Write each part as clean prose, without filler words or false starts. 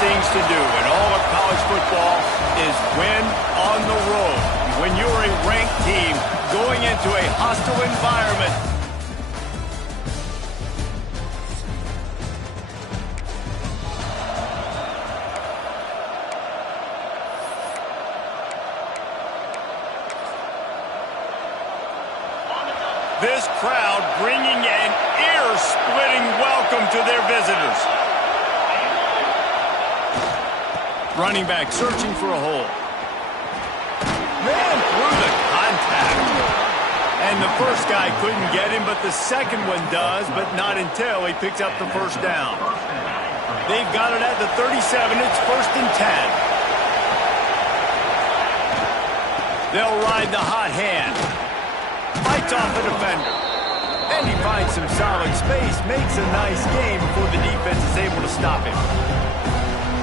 things to do in all of college football is win on the road. When you're a ranked team going into a hostile environment, this crowd bringing an ear-splitting welcome to their visitors. Running back searching for a hole. Ran through the contact. And the first guy couldn't get him, but the second one does, but not until he picks up the first down. They've got it at the 37. It's 1st and 10. They'll ride the hot hand. Fights off the defender. And he finds some solid space, makes a nice game before the defense is able to stop him.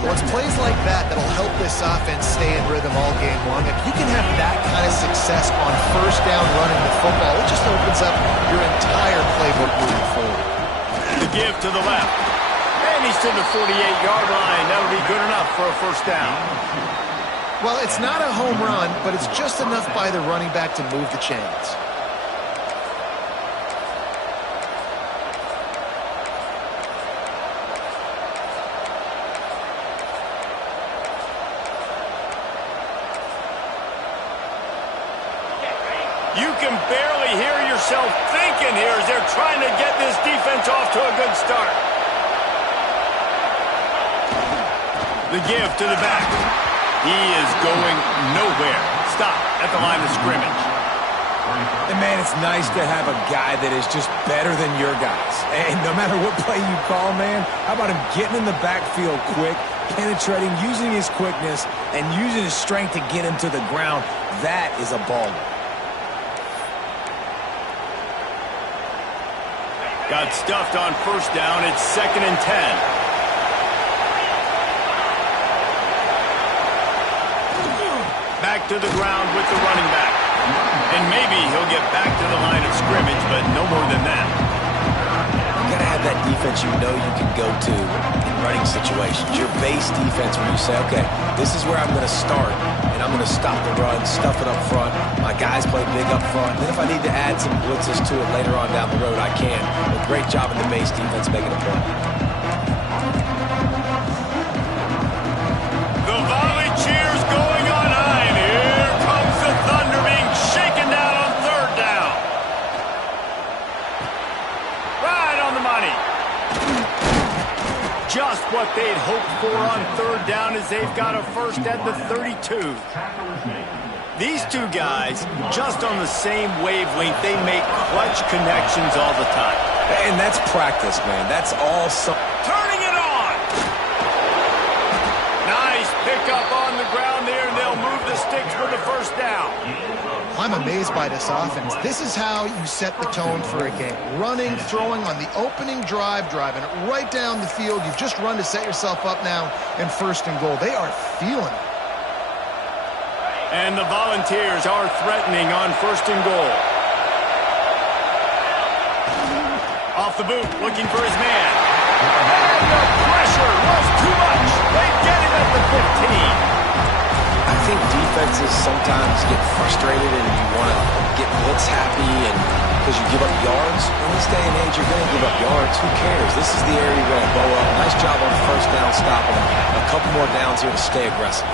Well, it's plays like that that'll help this offense stay in rhythm all game long. If you can have that kind of success on first down running the football, it just opens up your entire playbook moving forward. The give to the left. And he's to the 48-yard line. That'll be good enough for a first down. Well, it's not a home run, but it's just enough by the running back to move the chains. You can barely hear yourself thinking here as they're trying to get this defense off to a good start. The give to the back. He is going nowhere. Stop at the line of scrimmage. And, man, it's nice to have a guy that is just better than your guys. And no matter what play you call, man, how about him getting in the backfield quick, penetrating, using his quickness, and using his strength to get him to the ground. That is a baller. Got stuffed on first down. It's 2nd and 10. Back to the ground with the running back. And maybe he'll get back to the line of scrimmage, but no more than that. You got to have that defense you know you can go to in running situations. Your base defense when you say, okay, this is where I'm going to start, and I'm going to stop the run, stuff it up front. My guys play big up front. Then if I need to add some blitzes to it later on down the road, I can. But great job in the base defense making a play. The volley cheers going on high, and here comes the Thunder being shaken down on 3rd down. Right on the money. Just what they'd hoped for on 3rd down as they've got a first at the 32. These two guys, just on the same wavelength, they make clutch connections all the time. And that's practice, man. That's all. Turning it on! Nice pickup on the ground there, and they'll move the sticks for the first down. I'm amazed by this offense. This is how you set the tone for a game. Running, throwing on the opening drive, driving it right down the field. You've just run to set yourself up now in 1st and goal. They are feeling it. And the Volunteers are threatening on 1st and goal. Off the boot, looking for his man. And the pressure was too much. They get him at the 15. I think defenses sometimes get frustrated and you want to get blitz happy and because you give up yards. In this day and age, you're going to give up yards. Who cares? This is the area you're going to bow up. Nice job on first down stopping them. A couple more downs here to stay aggressive.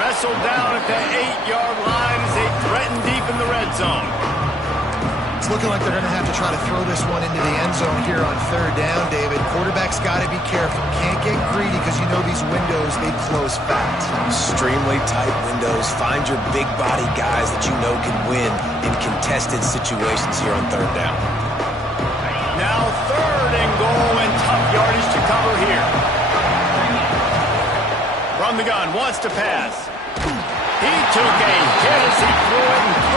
Wrestled down at the 8-yard line as they threaten deep in the red zone. It's looking like they're going to have to try to throw this one into the end zone here on 3rd down, David. Quarterback's got to be careful. Can't get greedy because you know these windows, they close fast. Extremely tight windows. Find your big body guys that you know can win in contested situations here on 3rd down. Now 3rd and goal and tough yardage to cover here. From the gun, wants to pass. He took a hit as he threw it.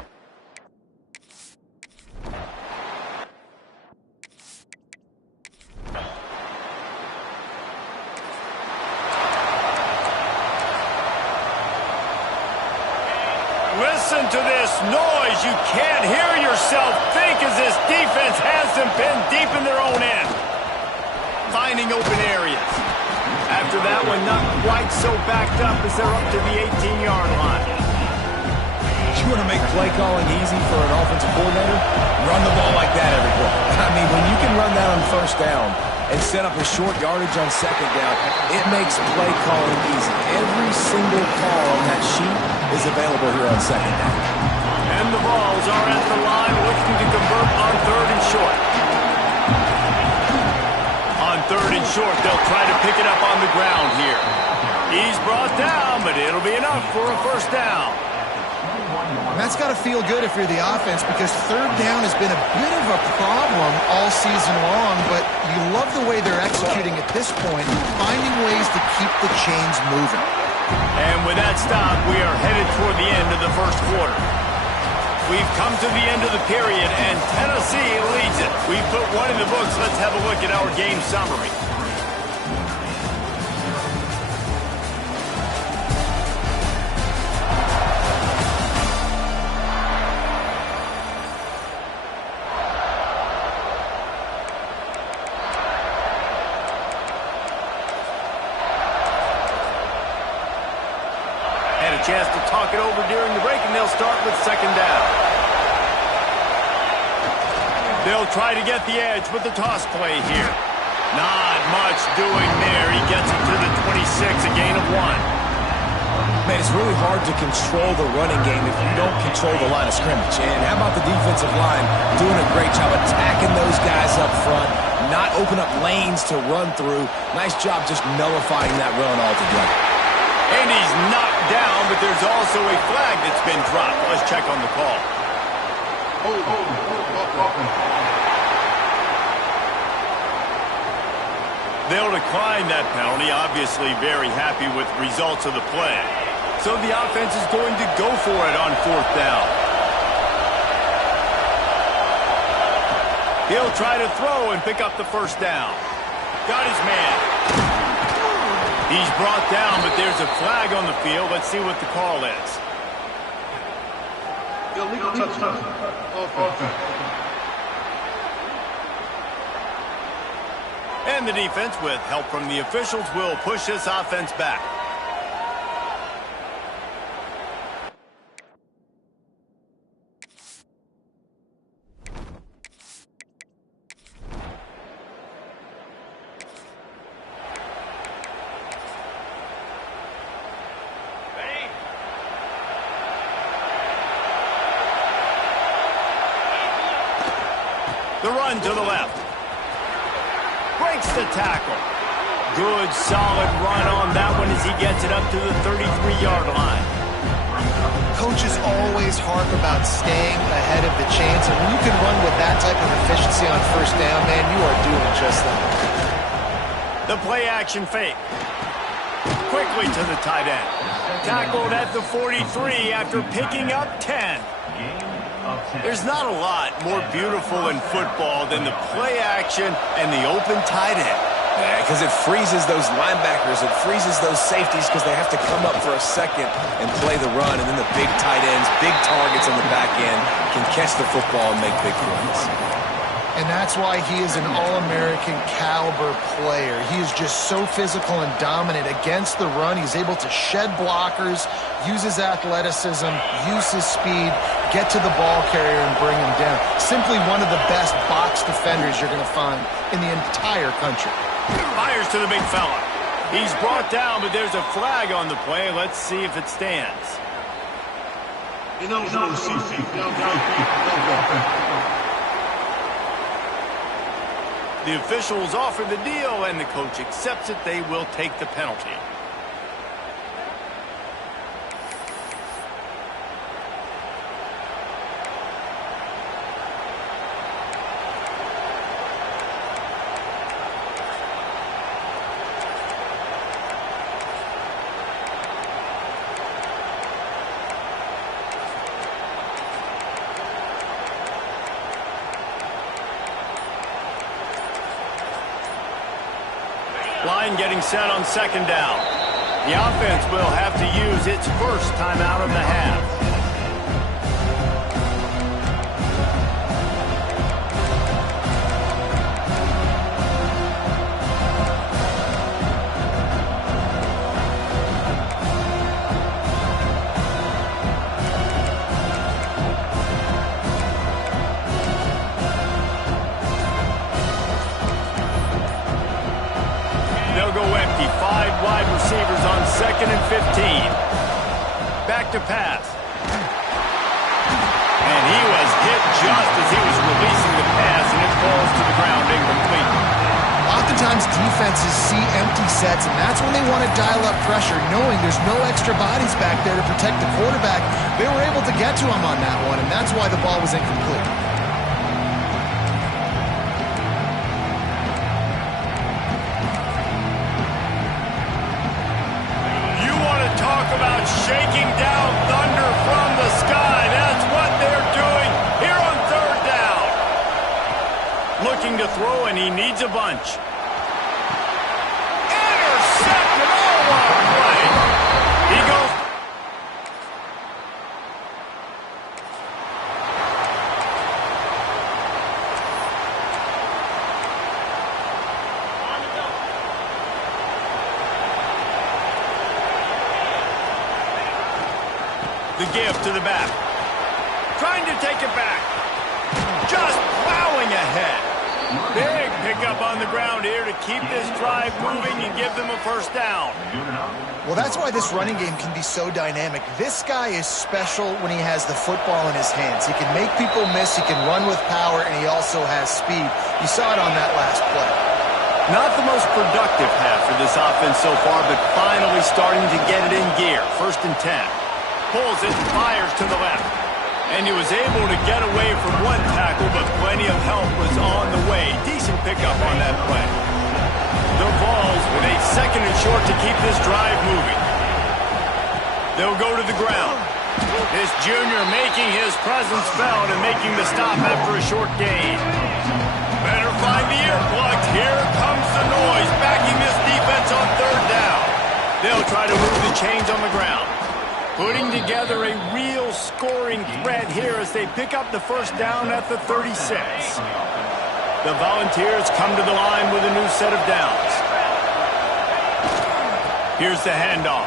Listen to this noise. You can't hear yourself think as this defense has them pinned deep in their own end. Finding open areas. After that one, not quite so backed up as they're up to the 18-yard line. You want to make play calling easy for an offensive coordinator? Run the ball like that every play. I mean, when you can run that on first down and set up a short yardage on second down, it makes play calling easy. Every single call on that sheet is available here on second down. And the balls are at the line, looking to convert on 3rd and short. On 3rd and short, they'll try to pick it up on the ground here. He's brought down, but it'll be enough for a first down. That's got to feel good if you're the offense, because 3rd down has been a bit of a problem all season long, but you love the way they're executing at this point, finding ways to keep the chains moving. And with that stop, we are headed toward the end of the first quarter. We've come to the end of the period, and Tennessee leads it. We've put one in the books. Let's have a look at our game summary. Chance to talk it over during the break, and they'll start with 2nd down. They'll try to get the edge with the toss play here. Not much doing there. He gets it to the 26, a gain of 1. Man, it's really hard to control the running game if you don't control the line of scrimmage. And how about the defensive line doing a great job attacking those guys up front, not open up lanes to run through. Nice job just nullifying that run altogether. And he's knocked down, but there's also a flag that's been dropped. Let's check on the call. They'll decline that penalty, obviously very happy with the results of the play. So the offense is going to go for it on 4th down. He'll try to throw and pick up the first down. Got his man. He's brought down, but there's a flag on the field. Let's see what the call is. Illegal touchdown. And the defense, with help from the officials, will push this offense back. The run to the left. Breaks the tackle. Good, solid run on that one as he gets it up to the 33-yard line. Coaches always harp about staying ahead of the chains, and when you can run with that type of efficiency on 1st down, man, you are doing just that. The play-action fake. Quickly to the tight end. Tackled at the 43 after picking up 10. There's not a lot more beautiful in football than the play action and the open tight end. Yeah, because it freezes those linebackers. It freezes those safeties because they have to come up for a second and play the run. And then the big tight ends, big targets on the back end can catch the football and make big plays. And that's why he is an All-American caliber player. He is just so physical and dominant against the run. He's able to shed blockers, use his athleticism, use his speed, get to the ball carrier and bring him down. Simply one of the best box defenders you're going to find in the entire country. Fires to the big fella. He's brought down, but there's a flag on the play. Let's see if it stands. The officials offer the deal, and the coach accepts it. They will take the penalty. Line getting set on 2nd down. The offense will have to use its first timeout of the half. back to pass. And he was hit just as he was releasing the pass, and it falls to the ground incomplete. Oftentimes defenses see empty sets, and that's when they want to dial up pressure, knowing there's no extra bodies back there to protect the quarterback. They were able to get to him on that one, and that's why the ball was incomplete. You want to talk about shaking down thunder from the sky. That's what they're doing here on third down. Looking to throw, and he needs a bunch. Intercepted! Oh, what a play! He goes. The give to the back. Trying to take it back. Just plowing ahead. Big pickup on the ground here to keep this drive moving and give them a first down. Well, that's why this running game can be so dynamic. This guy is special when he has the football in his hands. He can make people miss, he can run with power, and he also has speed. You saw it on that last play. Not the most productive half for this offense so far, but finally starting to get it in gear. 1st and 10. Pulls it and fires to the left. And he was able to get away from one tackle, but plenty of help was on the way. Decent pickup on that play. The Vols with a 2nd and short to keep this drive moving. They'll go to the ground. This junior making his presence felt and making the stop after a short gain. Better find the earplugs. Here comes the noise, backing this defense on 3rd down. They'll try to move the chains on the ground. Putting together a real scoring threat here as they pick up the first down at the 36. The Volunteers come to the line with a new set of downs. Here's the handoff.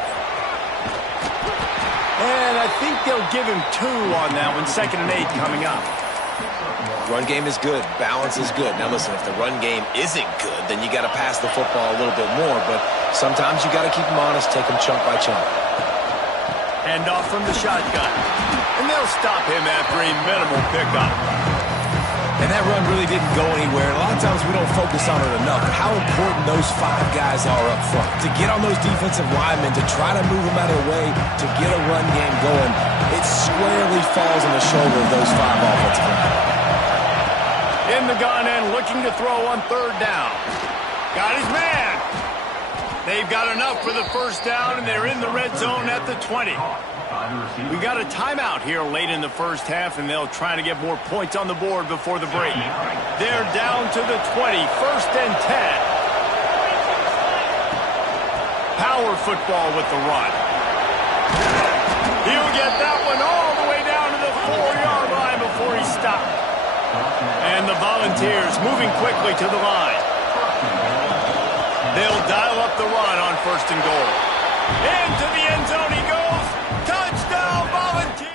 And I think they'll give him 2 on that one. 2nd and 8 coming up. Run game is good. Balance is good. Now, listen, if the run game isn't good, then you got to pass the football a little bit more. But sometimes you got to keep them honest, take them chunk by chunk. Handoff from the shotgun. And they'll stop him after a minimal pickup. And that run really didn't go anywhere. A lot of times we don't focus on it enough. But how important those 5 guys are up front. To get on those defensive linemen, to try to move them out of the way, to get a run game going, it squarely falls on the shoulder of those 5 offensive linemen. In the gun and looking to throw on 3rd down. Got his man. They've got enough for the first down, and they're in the red zone at the 20. We got a timeout here late in the first half, and they'll try to get more points on the board before the break. They're down to the 20, 1st and 10. Power football with the run. He'll get that one all the way down to the 4-yard line before he stopped. And the Volunteers moving quickly to the line. They'll dial up the run on 1st and goal. Into the end zone he goes. Touchdown, Volunteers!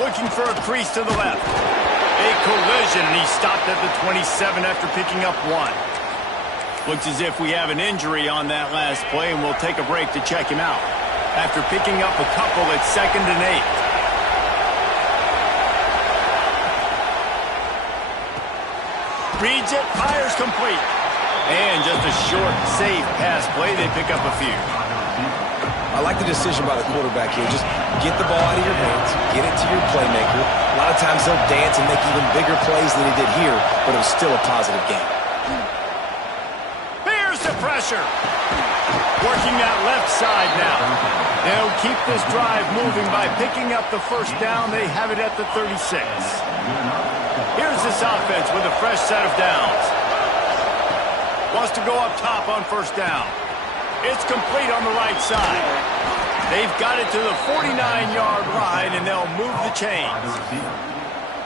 Looking for a crease to the left. A collision, and he stopped at the 27 after picking up 1. Looks as if we have an injury on that last play, and we'll take a break to check him out. After picking up a couple at 2nd and 8. Reads it, fires complete. And just a short, safe pass play. They pick up a few. I like the decision by the quarterback here. Just get the ball out of your hands, get it to your playmaker. A lot of times they'll dance and make even bigger plays than he did here, but it was still a positive game. The pressure. Working that left side now. They'll keep this drive moving by picking up the first down. They have it at the 36. Here's this offense with a fresh set of downs. Wants to go up top on 1st down. It's complete on the right side. They've got it to the 49-yard line, and they'll move the chains.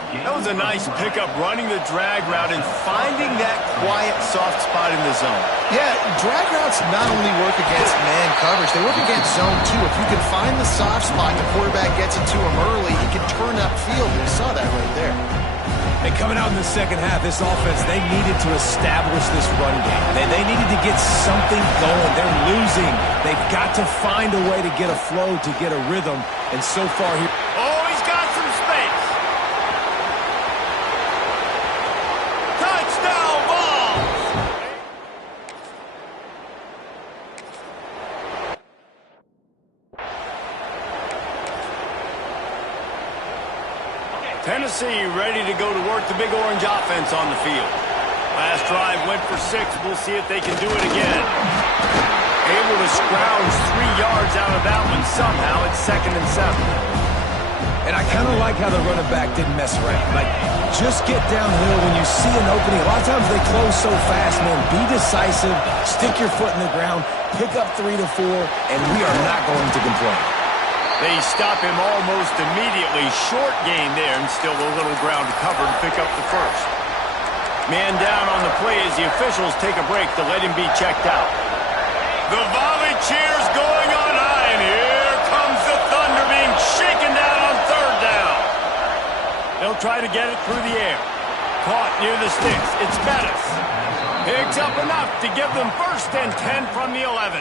That was a nice pickup, running the drag route and finding that quiet, soft spot in the zone. Yeah, drag routes not only work against man coverage, they work against zone too. If you can find the soft spot, the quarterback gets it to him early, he can turn upfield, and you saw that right there. And coming out in the second half, this offense, they needed to establish this run game. They needed to get something going. They're losing. They've got to find a way to get a flow, to get a rhythm. And so far here... Oh, he's got some space. Touchdown ball. Tennessee ready to go to work the Big Orange offense on the field. Last drive went for 6. We'll see if they can do it again. Able to scrounge 3 yards out of that one somehow. It's 2nd and 7. And I kind of like how the running back didn't mess around. Like, just get downhill when you see an opening. A lot of times they close so fast, man. Be decisive, stick your foot in the ground, pick up 3 to 4, and we are not going to complain. They stop him almost immediately. Short gain there, and still a little ground to cover to pick up the first. Man down on the play as the officials take a break to let him be checked out. The volley cheers going on high, and here comes the Thunder being shaken down on 3rd down. They'll try to get it through the air. Caught near the sticks. It's Bettis. Picks up enough to give them 1st and 10 from the 11.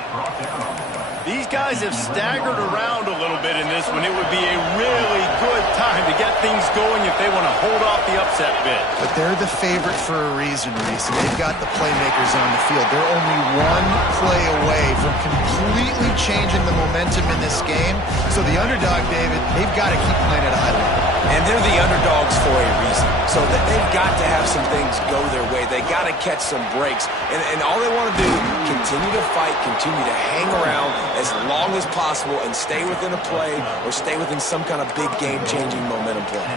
These guys have staggered around a little bit in this one. It would be a really good time to get things going if they want to hold off the upset bid. But they're the favorite for a reason, Reese. They've got the playmakers on the field. They're only one play away from completely changing the momentum in this game. So the underdog, David, they've got to keep playing at a high level. And they're the underdogs for a reason. So that they've got to have some things go their way. They got to catch some breaks. And all they want to do, continue to fight, continue to hang around as long as possible and stay within a play or stay within some kind of big game-changing momentum play.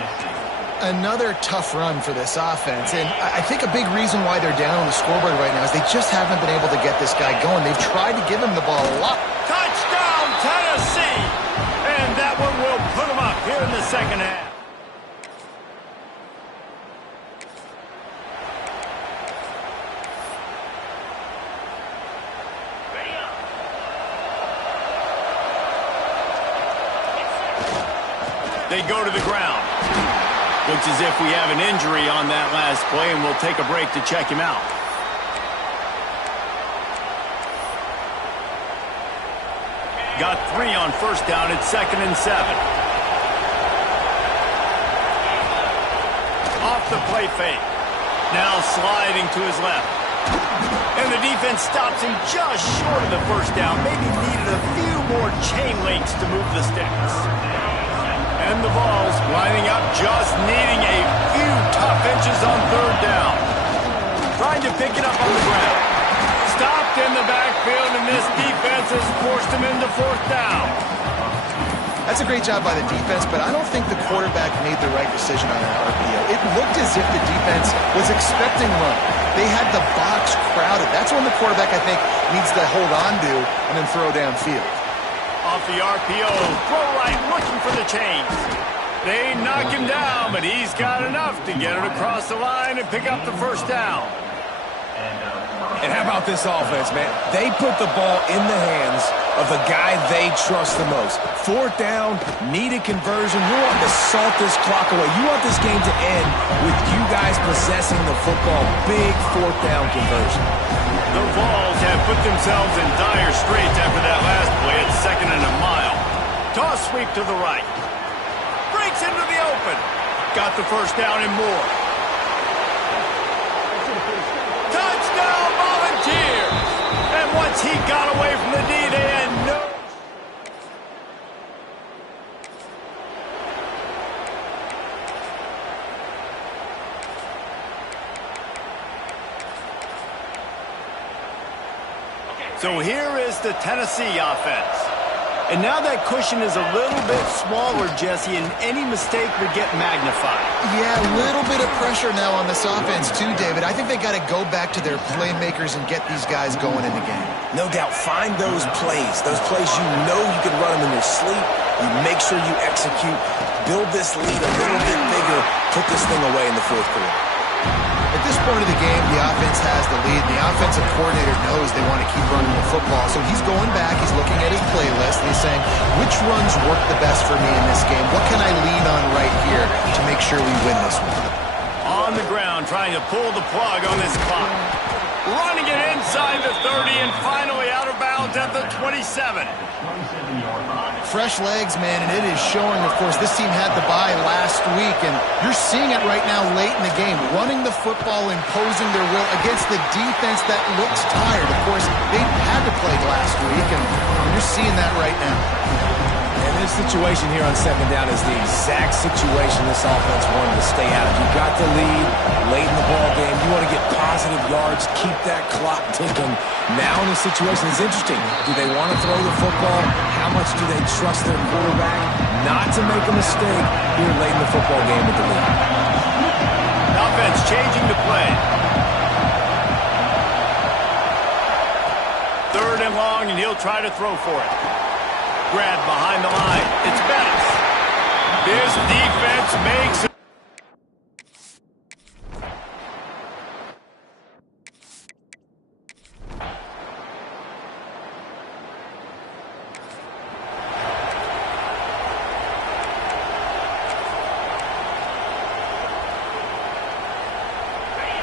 Another tough run for this offense. And I think a big reason why they're down on the scoreboard right now is they just haven't been able to get this guy going. They've tried to give him the ball a lot. Touchdown, Tennessee! And that one will put them up here in the second half. They go to the ground. Looks as if we have an injury on that last play, and we'll take a break to check him out. Got 3 on 1st down. It's 2nd and 7. Off the play fake. Now sliding to his left. And the defense stops him just short of the 1st down. Maybe needed a few more chain links to move the sticks. And the Vols lining up, just needing a few tough inches on 3rd down. Trying to pick it up on the ground. Stopped in the backfield, and this defense has forced him into 4th down. That's a great job by the defense, but I don't think the quarterback made the right decision on that RPO. It looked as if the defense was expecting run. They had the box crowded. That's when the quarterback, I think, needs to hold on to and then throw downfield. Off the RPO, throw right, looking for the chains. They knock him down, but he's got enough to get it across the line and pick up the 1st down. And how about this offense, man? They put the ball in the hands of the guy they trust the most. 4th down, need a conversion. You want to salt this clock away. You want this game to end with you guys possessing the football. Big 4th down conversion. The Vols have put themselves in dire straits after that last play. It's 2nd and a mile. Toss sweep to the right. Breaks into the open. Got the 1st down and more. Touchdown, Volunteers! And once he got away from the D, they had no... So here is the Tennessee offense. And now that cushion is a little bit smaller, Jesse, and any mistake would get magnified. Yeah, a little bit of pressure now on this offense too, David. I think they got to go back to their playmakers and get these guys going in the game. No doubt. Find those plays you know you can run them in your sleep. You make sure you execute. Build this lead a little bit bigger. to put this thing away in the fourth quarter. At this point of the game, the offense has the lead. The offensive coordinator knows they want to keep running the football. So he's going back. He's looking at his playlist, and he's saying, which runs work the best for me in this game? What can I lean on right here to make sure we win this one? On the ground, trying to pull the plug on this clock. Running it inside the 30 and finally out of bounds at the 27. Fresh legs, man, and it is showing, of course, this team had the bye last week, and you're seeing it right now late in the game, running the football, imposing their will against the defense that looks tired. Of course, they had to play last week, and you're seeing that right now. And this situation here on second down is the exact situation this offense wanted to stay out of. You got the lead late in the ball game. You want to get positive yards, keep that clock ticking. Now in this situation, it's interesting. Do they want to throw the football? How much do they trust their quarterback not to make a mistake here late in the football game with the lead? Offense changing the play. Third and long, and he'll try to throw for it. Grab behind the line. It's Bettis. This defense makes it.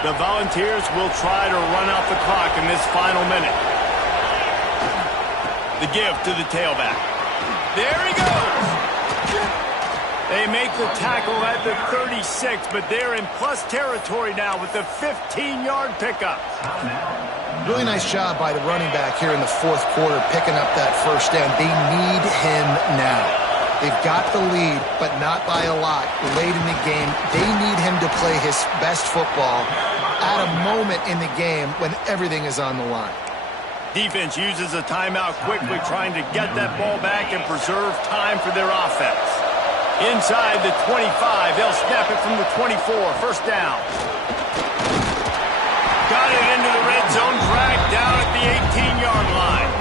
The Volunteers will try to run out the clock in this final minute. The give to the tailback. There he goes. They make the tackle at the 36, but they're in plus territory now with the 15-yard pickup. Really nice job by the running back here in the fourth quarter, picking up that first down. They need him now. They've got the lead, but not by a lot. Late in the game, they need him to play his best football at a moment in the game when everything is on the line. Defense uses a timeout quickly, trying to get that ball back and preserve time for their offense. Inside the 25, they'll snap it from the 24. First down. Got it into the red zone, dragged down at the 18-yard line.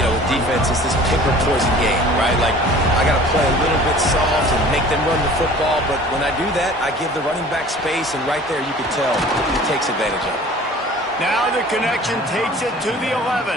You know, with defense, it's this pick or poison game, right? Like, I got to play a little bit soft and make them run the football, but when I do that, I give the running back space, and right there you can tell he takes advantage of it. Now the connection takes it to the 11.